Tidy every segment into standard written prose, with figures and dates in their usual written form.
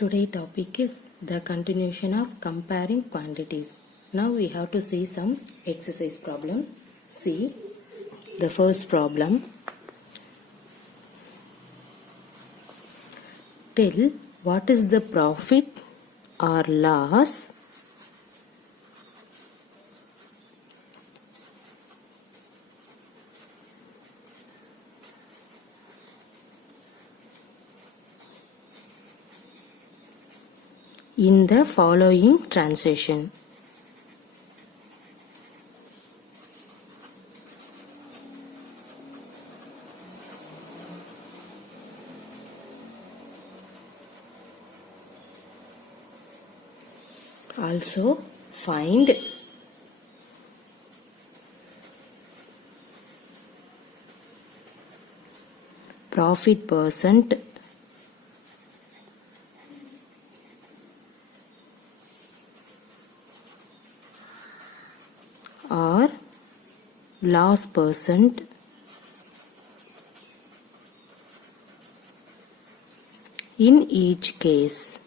Today topic is the continuation of comparing quantities. Now we have to see some exercise problem. See the first problem. Tell what is the profit or loss in the following transaction. Also find profit percent or loss percent in each case.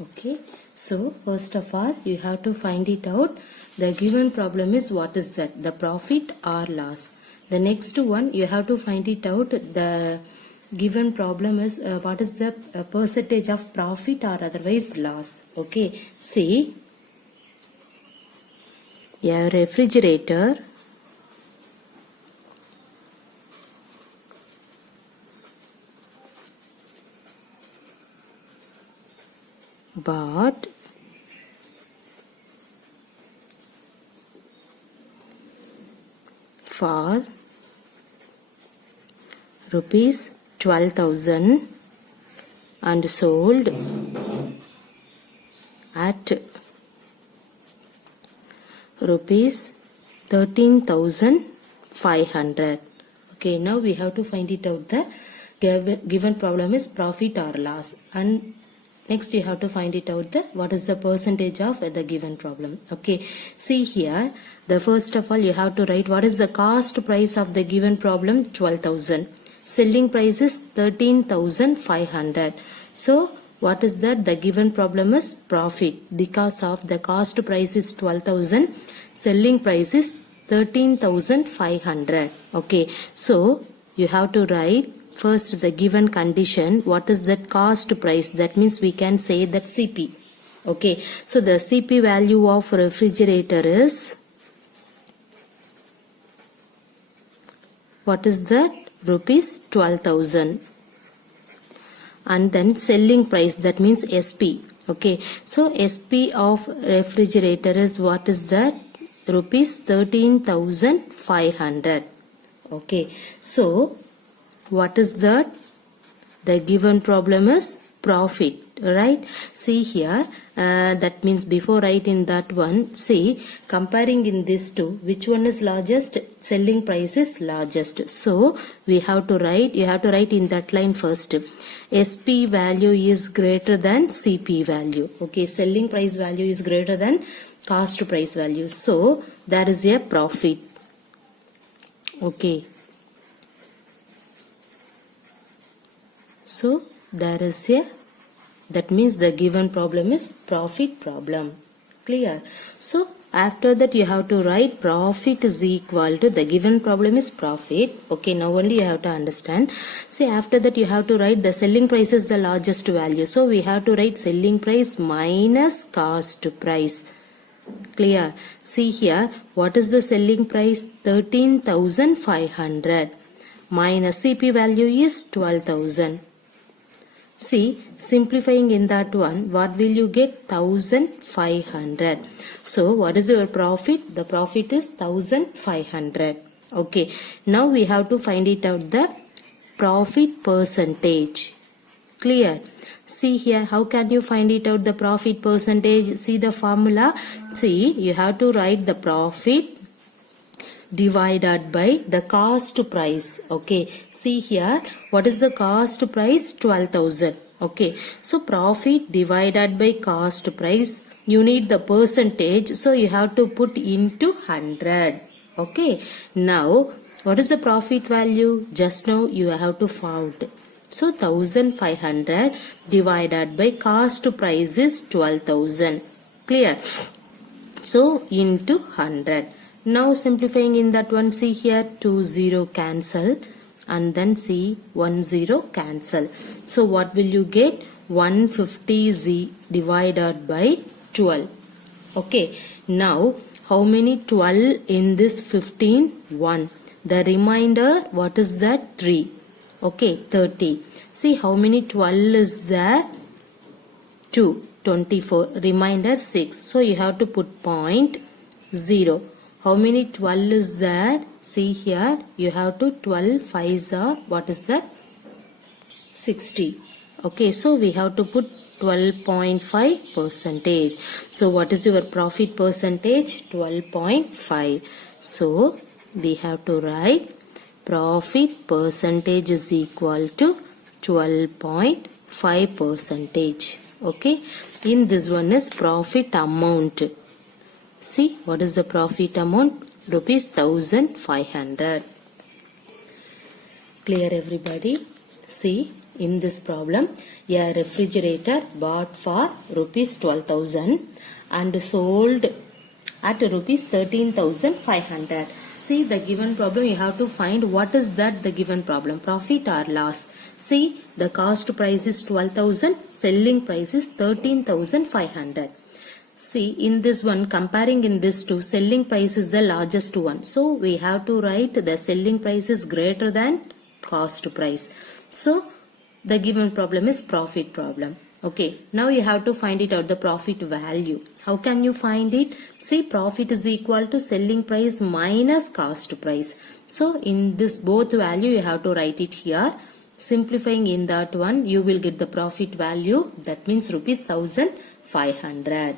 Okay, so first of all you have to find it out. The given problem is what is that? The profit or loss. The next one you have to find it out. The given problem is what is the percentage of profit or otherwise loss. Okay, see a refrigerator bought for rupees 12,000 and sold at rupees 13,500. Okay, now we have to find it out. The given problem is profit or loss, and next you have to find it out what is the percentage of the given problem. Okay, see here, the first of all you have to write what is the cost price of the given problem, 12,000. Selling price is 13,500. So what is that? The given problem is profit because of the cost price is 12,000. Selling price is 13,500. Okay, so you have to write first the given condition. What is that cost price? That means we can say that CP. Okay, so the CP value of refrigerator is, what is that? Rupees 12,000. And then selling price, that means SP. Okay, so SP of refrigerator is, what is that? Rupees 13,500. Okay, so what is that? The given problem is profit, right? See here, that means before writing that one, see, comparing in these two, which one is largest? Selling price is largest. So we have to write, you have to write in that line first, SP value is greater than CP value. Okay, selling price value is greater than cost price value. So there is a profit. Okay, so there is a, that means the given problem is profit problem. Clear? So after that you have to write profit is equal to, the given problem is profit. Okay, now only you have to understand. See, after that you have to write the selling price is the largest value. So we have to write selling price minus cost price. Clear? See here, what is the selling price? 13,500 minus CP value is 12,000. See, simplifying in that one, what will you get? 1,500. So what is your profit? The profit is 1,500. Okay, now we have to find it out, the profit percentage. Clear? See here, how can you find it out, the profit percentage? See the formula. See, you have to write the profit divided by the cost price. Okay, see here, what is the cost price? 12,000. Okay, so profit divided by cost price, you need the percentage, so you have to put into 100. Okay, now what is the profit value? Just now you have to found. So 1500 divided by cost price is 12,000. Clear? So into 100. Now simplifying in that one, see here 20 cancel and then see 10 cancel. So what will you get? 150z divided by 12. Okay. Now how many 12 in this 15? 1. The remainder, what is that? 3. Okay, 30. See how many 12 is there? 2. 24. Remainder 6. So you have to put point 0. How many 12 is there? See here, you have to 12 5s are, what is that? 60. Okay, so we have to put 12.5 percentage. So what is your profit percentage? 12.5. So we have to write profit percentage is equal to 12.5 percentage. Okay, in this one is profit amount. See what is the profit amount? Rupees 1500. Clear everybody? See in this problem, a refrigerator bought for rupees 12,000 and sold at rupees 13,500. See the given problem, you have to find what is that the given problem, profit or loss. See the cost price is 12,000, selling price is 13,500. See in this one, comparing in this two, selling price is the largest one. So we have to write the selling price is greater than cost price. So the given problem is profit problem. Okay, now you have to find it out the profit value. How can you find it? See, profit is equal to selling price minus cost price. So in this both value you have to write it here. Simplifying in that one, you will get the profit value, that means rupees 1500.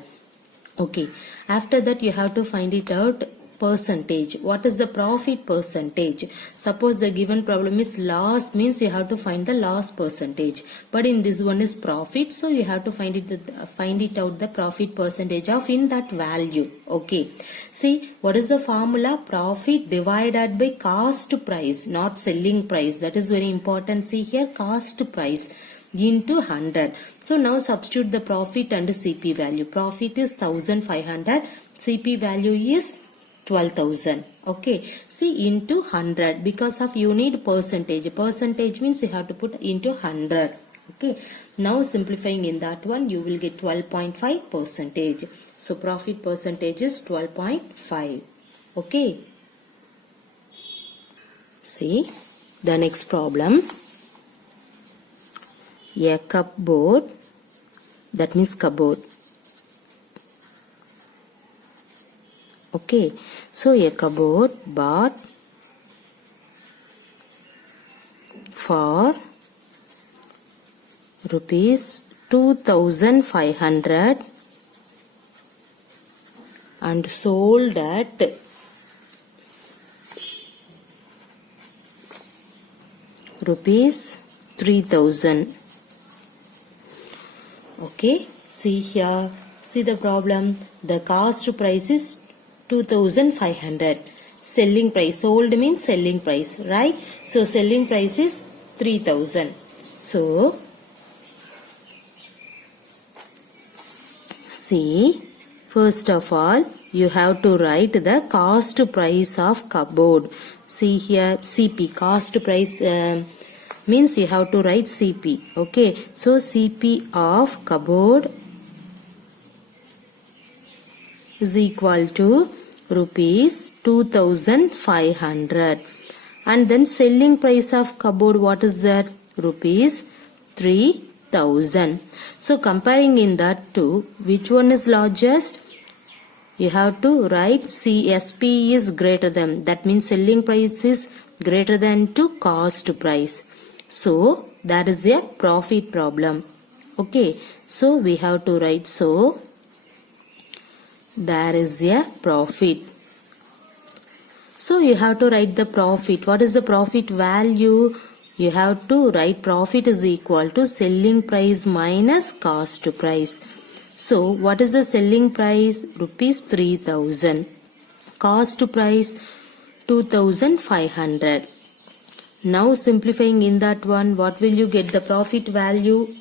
Okay, after that you have to find it out percentage. What is the profit percentage? Suppose the given problem is loss, means you have to find the loss percentage. But in this one is profit, so you have to find it out the profit percentage of in that value. Okay. See what is the formula? Profit divided by cost price, not selling price. That is very important. See here cost price into 100. So now substitute the profit and CP value. Profit is 1500. CP value is 12,000. Okay, see into 100, because of you need percentage. Percentage means you have to put into 100. Okay, now simplifying in that one, you will get 12.5 percentage. So profit percentage is 12.5. Okay, see the next problem. A cupboard, that means cupboard. Okay, so a cupboard bought for rupees 2,500 and sold at rupees 3,000. Okay, see here, see the problem. The cost price is 2,500. Selling price, sold means selling price, right? So selling price is 3,000. So see, first of all you have to write the cost price of cupboard. See here CP, cost price means you have to write CP. Okay, so CP of cupboard is equal to rupees 2,500, and then selling price of cupboard, what is that? Rupees 3,000. So comparing in that two, which one is largest? You have to write CSP is greater than, that means selling price is greater than to cost price. So that is a profit problem. Okay, so we have to write, so there is a profit. So you have to write the profit. What is the profit value? You have to write profit is equal to selling price minus cost price. So what is the selling price? Rupees 3,000. Cost price 2500. Now simplifying in that one, what will you get the profit value?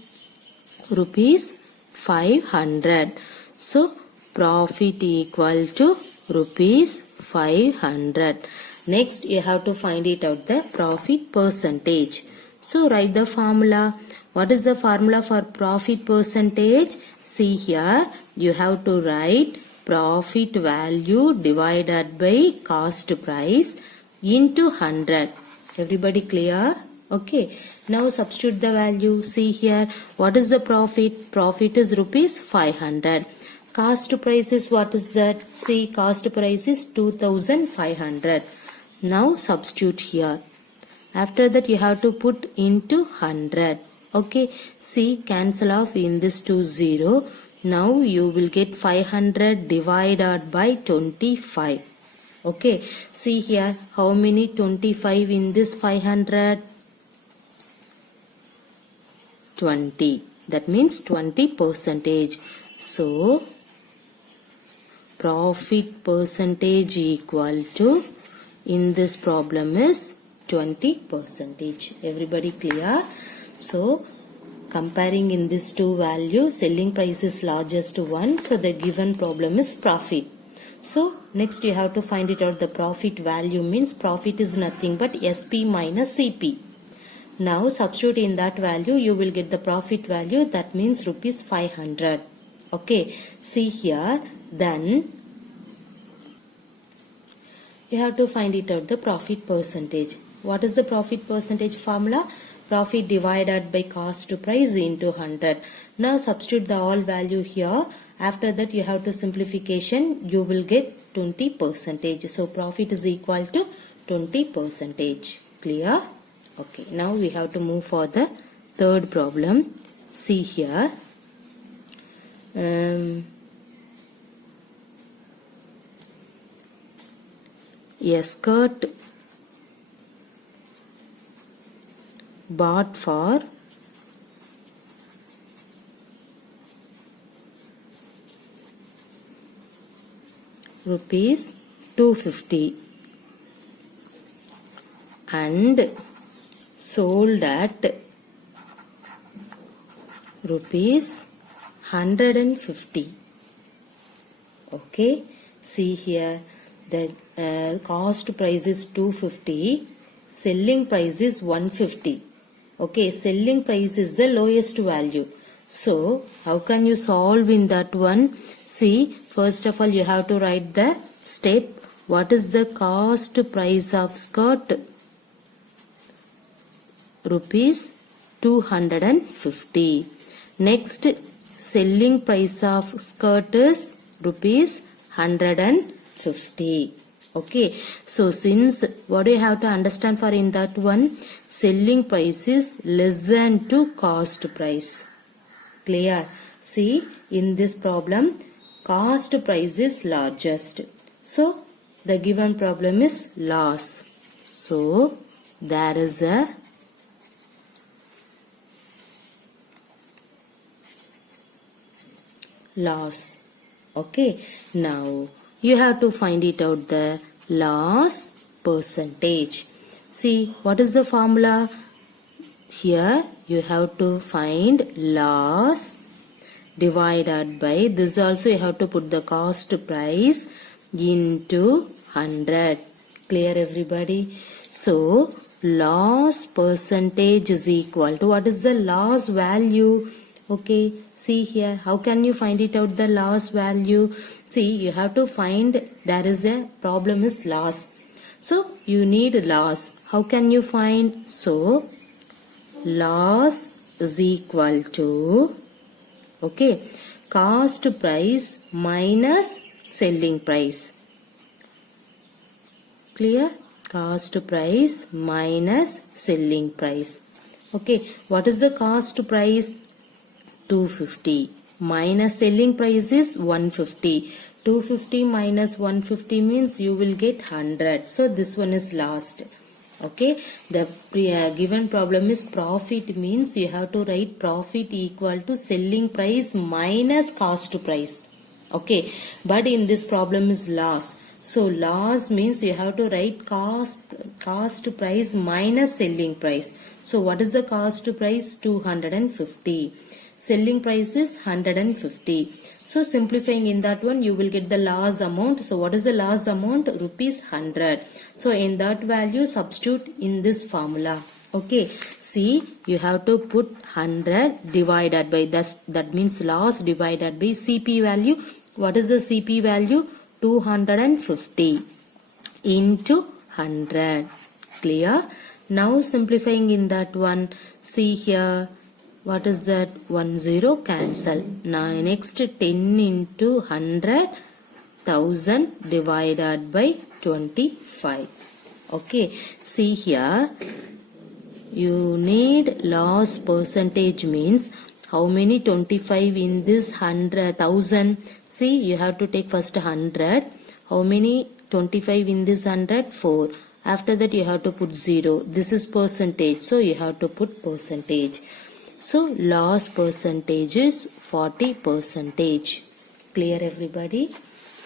Rupees 500. So profit equal to rupees 500. Next you have to find it out the profit percentage. So write the formula. What is the formula for profit percentage? See here, you have to write profit value divided by cost price into 100. Everybody clear? Okay. Now substitute the value. See here, what is the profit? Profit is rupees 500. Cost price is what is that? See, cost price is 2500. Now substitute here. After that you have to put into 100. Okay. See, cancel off in this 0. Now you will get 500 divided by 25. Okay. See here, how many 25 in this 500? 20. That means 20%. So profit percentage equal to, in this problem is 20%. Everybody clear? So comparing in these two values, selling price is largest one, so the given problem is profit. So next you have to find it out. The profit value means profit is nothing but SP minus CP. Now substitute in that value, you will get the profit value, that means rupees 500. Okay, see here, then you have to find it out the profit percentage. What is the profit percentage formula? Profit divided by cost to price into 100. Now substitute the all value here. After that you have to simplification, you will get 20%. So profit is equal to 20%. Clear? Okay, now we have to move for the third problem. See here. A skirt bought for rupees 250 and sold at rupees 150. Okay, see here, the cost price is 250, selling price is 150. Okay, selling price is the lowest value. So how can you solve in that one? See, first of all you have to write the step. What is the cost price of skirt? Rupees 250. Next, selling price of skirt is rupees 150. Okay, so since what do you have to understand for in that one? Selling price is less than to cost price. Clear? See, in this problem, cost price is largest. So the given problem is loss. So there is a loss. Okay, now you have to find it out the loss percentage. See, what is the formula? Here you have to find loss divided by this. Also you have to put the cost price into 100. Clear everybody? So loss percentage is equal to, what is the loss value? Okay, see here, how can you find it out the loss value? See, you have to find, there is a problem is loss. So you need loss. How can you find? So loss is equal to, okay, cost price minus selling price. Clear? Cost price minus selling price. Okay, what is the cost price? 250 minus selling price is 150. 250 minus 150 means you will get 100. So this one is last. Okay, the given problem is profit, means you have to write profit equal to selling price minus cost price. Okay, but in this problem is loss. So loss means you have to write cost price minus selling price. So what is the cost price? 250. Selling price is 150. So simplifying in that one, you will get the loss amount. So what is the loss amount? Rupees 100. So in that value, substitute in this formula. Okay, see, you have to put 100 divided by that means loss divided by CP value. What is the CP value? 250 into 100. Clear? Now simplifying in that one, see here, what is that? 10 cancel. Now next 10 into 100, 1000 divided by 25. Okay, see here, you need loss percentage means how many 25 in this 100,000? See, you have to take first 100. How many 25 in this 100? 4. After that you have to put 0. This is percentage. So you have to put percentage. So loss percentage is 40%. Clear everybody?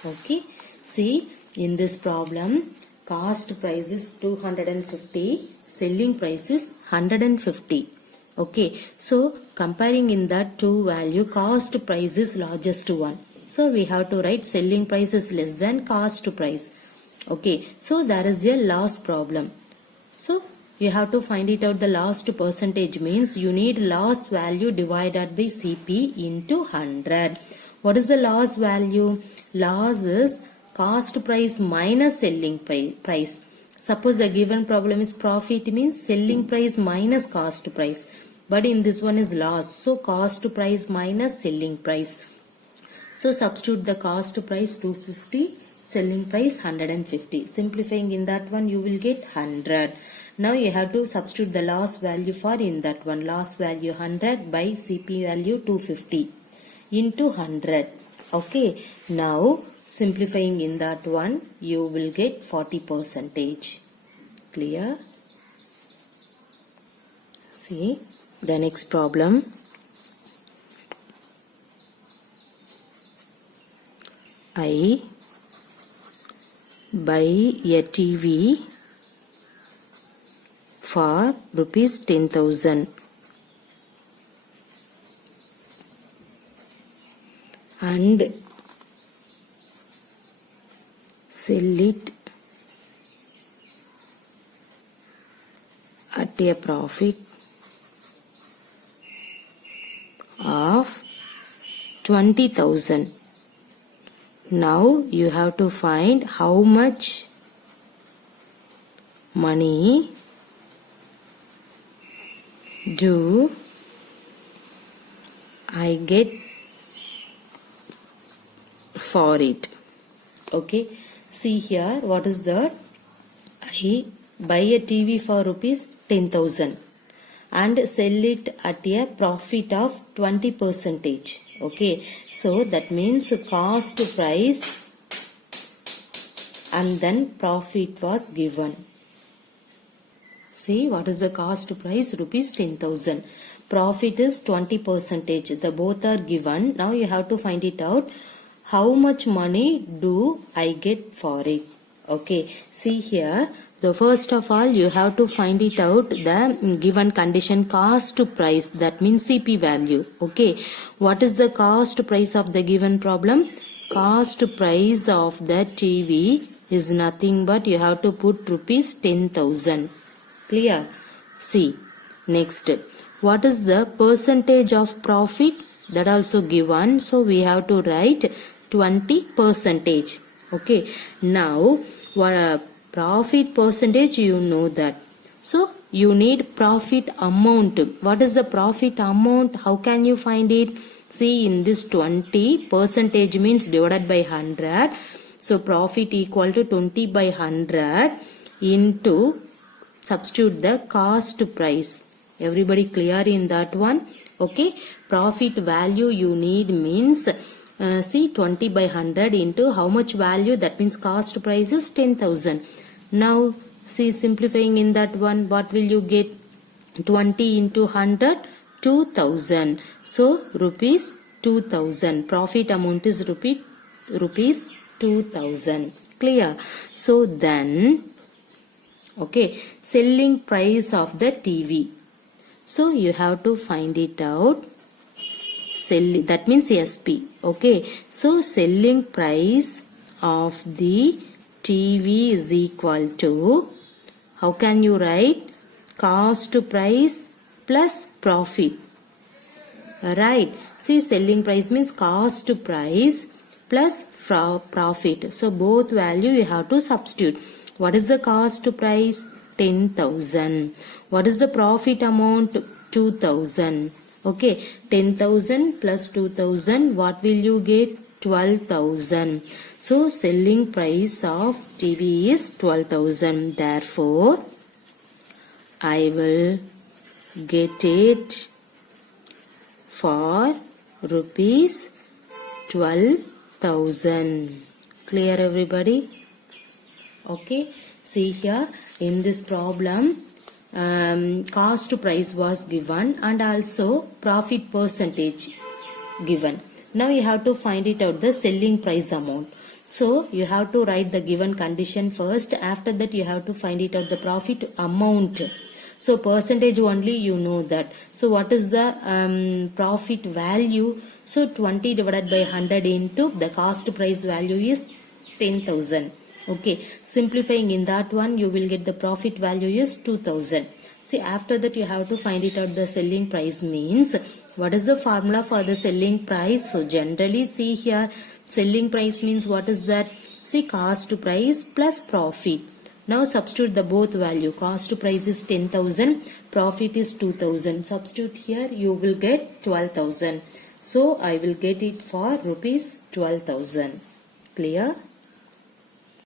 Okay. See, in this problem, cost price is 250. Selling price is 150. Okay, so comparing in that two value, cost price is largest one. So we have to write selling price is less than cost price. Okay, so there is a loss problem. So you have to find it out. The last percentage means you need loss value divided by CP into 100. What is the loss value? Loss is cost price minus selling price. Suppose the given problem is profit means selling price minus cost price. But in this one is loss. So cost price minus selling price. So substitute the cost price 250, selling price 150. Simplifying in that one you will get 100. Now you have to substitute the loss value for in that one. Loss value 100 by CP value 250 into 100. Okay. Now simplifying in that one, you will get 40%. Clear? See the next problem. I buy a TV for rupees 10,000 and sell it at a profit of 20,000. Now you have to find how much money do I get for it. Okay, see here, what is that? I buy a TV for rupees 10,000 and sell it at a profit of 20%. Okay, so that means cost price and then profit was given. See, what is the cost price? Rupees 10,000. Profit is 20%. The both are given. Now you have to find it out. How much money do I get for it? Okay, see here. So first of all, you have to find it out the given condition cost to price, that means CP value. Okay, what is the cost price of the given problem? Cost price of the TV is nothing but you have to put rupees 10,000. Clear? See, next, what is the percentage of profit? That also given, so we have to write 20%. Okay, now what profit percentage, you know that. So you need profit amount. What is the profit amount? How can you find it? See, in this 20% means divided by 100. So profit equal to 20 by 100 into, substitute the cost price. Everybody clear in that one? Okay, profit value you need means see 20 by 100 into how much value, that means cost price is 10,000. Now see, simplifying in that one, what will you get? 20 into 100, 2,000. So rupees 2,000. Profit amount is rupees 2,000. Clear? So then, okay, selling price of the TV. So you have to find it out. That means SP. Okay, so selling price of the TV is equal to, how can you write? Cost price plus profit. Right. See, selling price means cost price plus profit. So both value you have to substitute. What is the cost price? 10,000. What is the profit amount? 2,000. Okay, 10,000 plus 2,000, what will you get? 12,000. So selling price of TV is 12,000. Therefore, I will get it for rupees 12,000. Clear, everybody? Okay, see here in this problem, cost price was given and also profit percentage given. Now you have to find it out the selling price amount. So you have to write the given condition first. After that you have to find it out the profit amount. So percentage only you know that. So what is the profit value? So 20 divided by 100 into the cost price value is 10,000. Okay, simplifying in that one, you will get the profit value is 2,000. See, after that you have to find it out the selling price means, what is the formula for the selling price? So generally see here, selling price means what is that? See, cost price plus profit. Now substitute the both value. Cost price is 10,000, profit is 2,000. Substitute here, you will get 12,000. So I will get it for rupees 12,000. Clear?